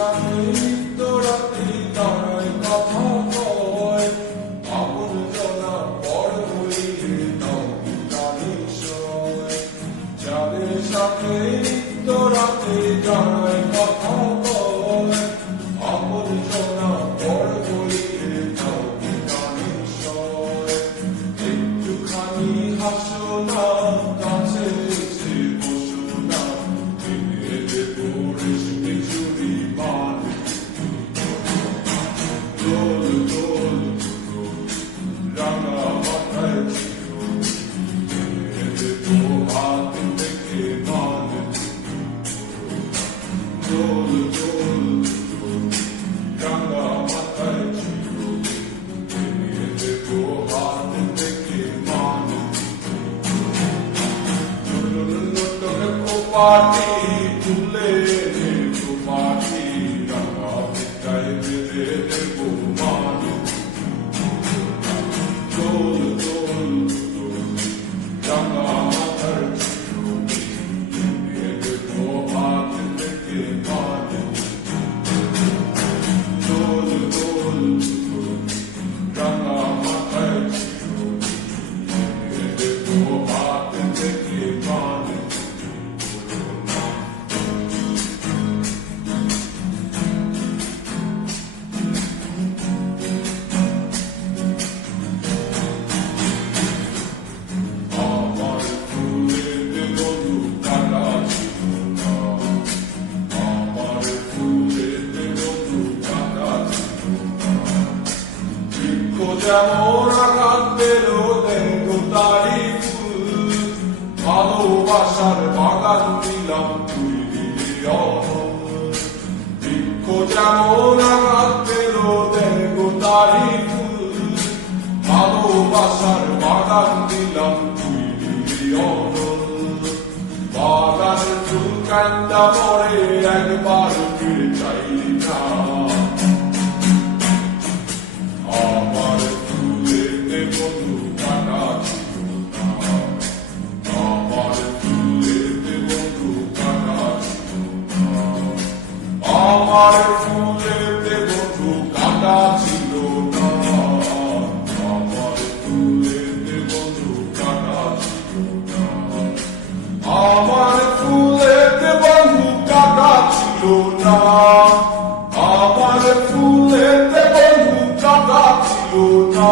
সাথে নিত্যরাত্রি তারাই কথা কয়, আপন জনা পর হইলে তাও কি জানি সয়। যাদের সাথে নিত্যরাত্রি তারাই কথা কয়, আপন জনা পর হইলে তাও কি জানি সয়। একটুখানি হাসো না, কাছে এসে বসো না, এনে দেবো রেশমি চুড়ি বাঁধে। দোল দোল দোল রাঙা মাথায় ছিল, এনে দেবো হাত থেকে বাঁধে। দোল দোল দোল রাঙা মাথায় ছিল, এনে দেবো হাত থেকে বাঁধে। পাটি তুলে পাটি রাঙা পিতায় বেঁধে দেবো মানে। দোল দোল দোল রাঙা মাথার ছিল, এনে দেবো হাত থেকে মানে। দোল দোল দোল রাঙা মাথায় ছিল, এনে দেবো হাত থেকে মানে। যেমন আঘাত পেল দেখো তারি ফুল, ভালোবাসার বাগান দিলাম তুই দিলি অমল। বৃক্ষ যেমন আঘাত পেল দেখো তারি ফুল, ভালোবাসার বাগান দিলাম তুই দিলি অমল। বাগানের ফুল কান্ডা পরে একবার ফিরে চাইলি না, আমার ফুলেতে বন্ধু কাটা ছিল না। আমার ফুলেতে বন্ধু কাটা ছিল না। আমার ফুলেতে বন্ধু কাটা ছিল না। আমার ফুলেতে বন্ধু কাটা ছিল না। আমার ফুলেতে বন্ধু কাটা ছিল না। আমার ফুলেতে বন্ধু কাটা ছিল না।